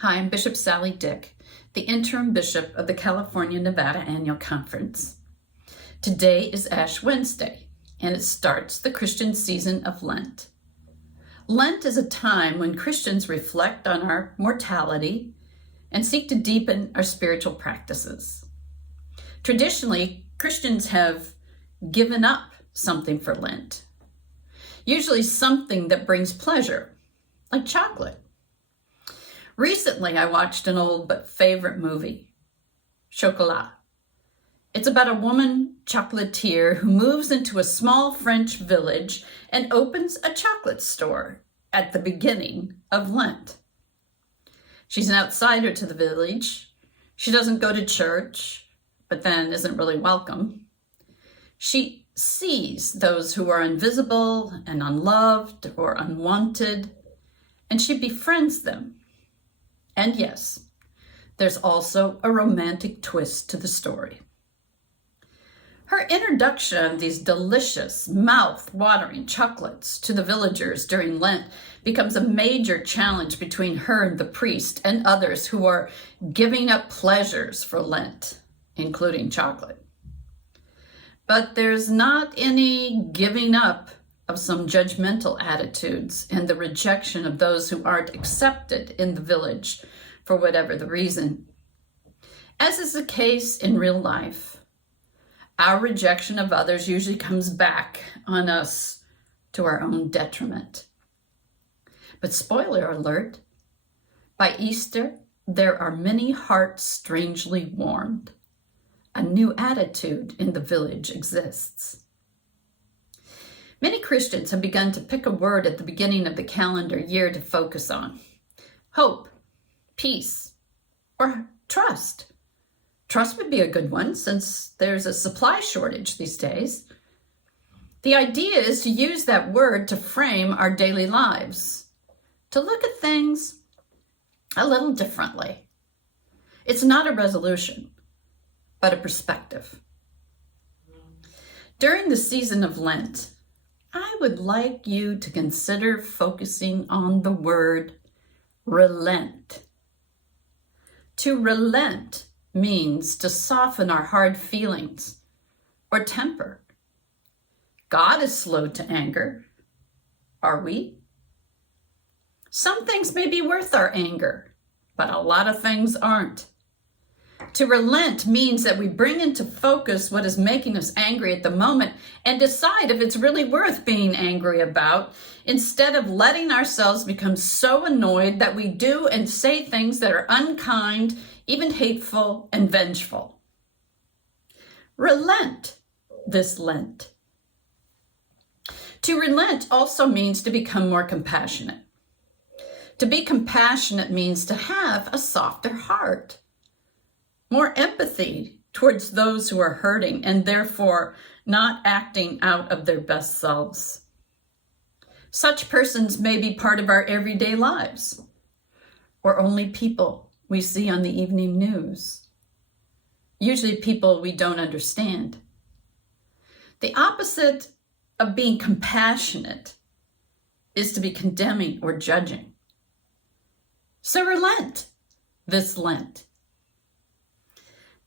Hi, I'm Bishop Sally Dyck, the Interim Bishop of the California-Nevada Annual Conference. Today is Ash Wednesday, and it starts the Christian season of Lent. Lent is a time when Christians reflect on our mortality and seek to deepen our spiritual practices. Traditionally, Christians have given up something for Lent, usually something that brings pleasure, like chocolate. Recently, I watched an old but favorite movie, Chocolat. It's about a woman chocolatier who moves into a small French village and opens a chocolate store at the beginning of Lent. She's an outsider to the village. She doesn't go to church, but then isn't really welcome. She sees those who are invisible and unloved or unwanted, and she befriends them. And yes, there's also a romantic twist to the story. Her introduction of these delicious, mouth-watering chocolates to the villagers during Lent becomes a major challenge between her and the priest and others who are giving up pleasures for Lent, including chocolate. But there's not any giving up of some judgmental attitudes and the rejection of those who aren't accepted in the village for whatever the reason. As is the case in real life, our rejection of others usually comes back on us to our own detriment. But spoiler alert, by Easter, there are many hearts strangely warmed. A new attitude in the village exists. Many Christians have begun to pick a word at the beginning of the calendar year to focus on. Hope, peace, or trust. Trust would be a good one since there's a supply shortage these days. The idea is to use that word to frame our daily lives, to look at things a little differently. It's not a resolution, but a perspective. During the season of Lent, I would like you to consider focusing on the word relent. To relent means to soften our hard feelings or temper. God is slow to anger. Are we? Some things may be worth our anger, but a lot of things aren't. To relent means that we bring into focus what is making us angry at the moment and decide if it's really worth being angry about, instead of letting ourselves become so annoyed that we do and say things that are unkind, even hateful and vengeful. Relent this Lent. To relent also means to become more compassionate. To be compassionate means to have a softer heart, more empathy towards those who are hurting and therefore not acting out of their best selves. Such persons may be part of our everyday lives, or only people we see on the evening news, usually people we don't understand. The opposite of being compassionate is to be condemning or judging. So relent this Lent.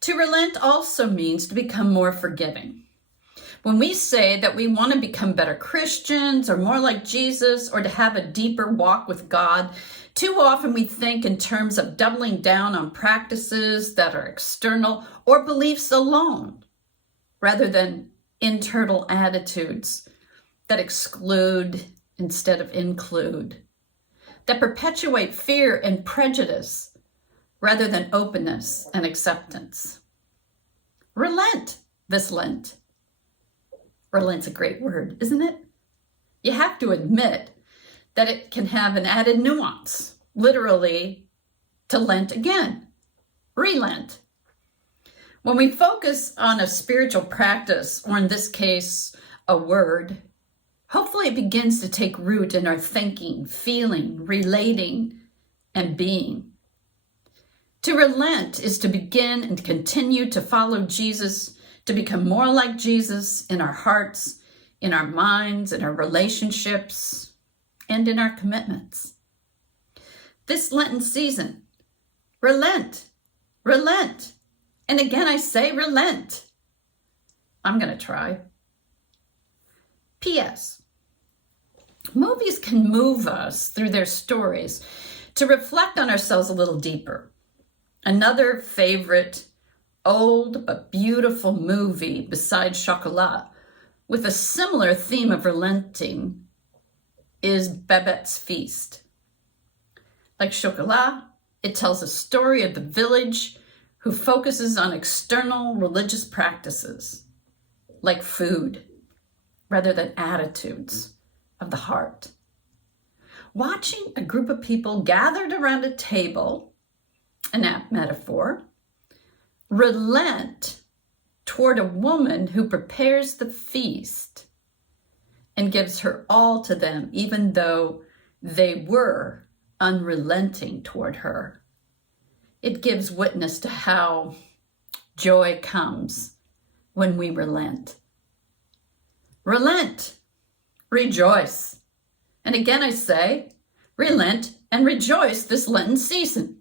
To relent also means to become more forgiving. When we say that we want to become better Christians or more like Jesus or to have a deeper walk with God, too often we think in terms of doubling down on practices that are external or beliefs alone, rather than internal attitudes that exclude instead of include, that perpetuate fear and prejudice rather than openness and acceptance. Relent this Lent. Relent's a great word, isn't it? You have to admit that it can have an added nuance, literally, to Lent again, relent. When we focus on a spiritual practice, or in this case, a word, hopefully it begins to take root in our thinking, feeling, relating, and being. To relent is to begin and continue to follow Jesus, to become more like Jesus in our hearts, in our minds, in our relationships, and in our commitments. This Lenten season, relent, relent. And again, I say relent. I'm going to try. P.S. Movies can move us through their stories to reflect on ourselves a little deeper. Another favorite old but beautiful movie besides Chocolat with a similar theme of relenting is Babette's Feast. Like Chocolat, it tells a story of the village who focuses on external religious practices, like food, rather than attitudes of the heart. Watching a group of people gathered around a table, an apt metaphor, relent toward a woman who prepares the feast and gives her all to them, even though they were unrelenting toward her. It gives witness to how joy comes when we relent. Relent, rejoice. And again I say, relent and rejoice this Lenten season.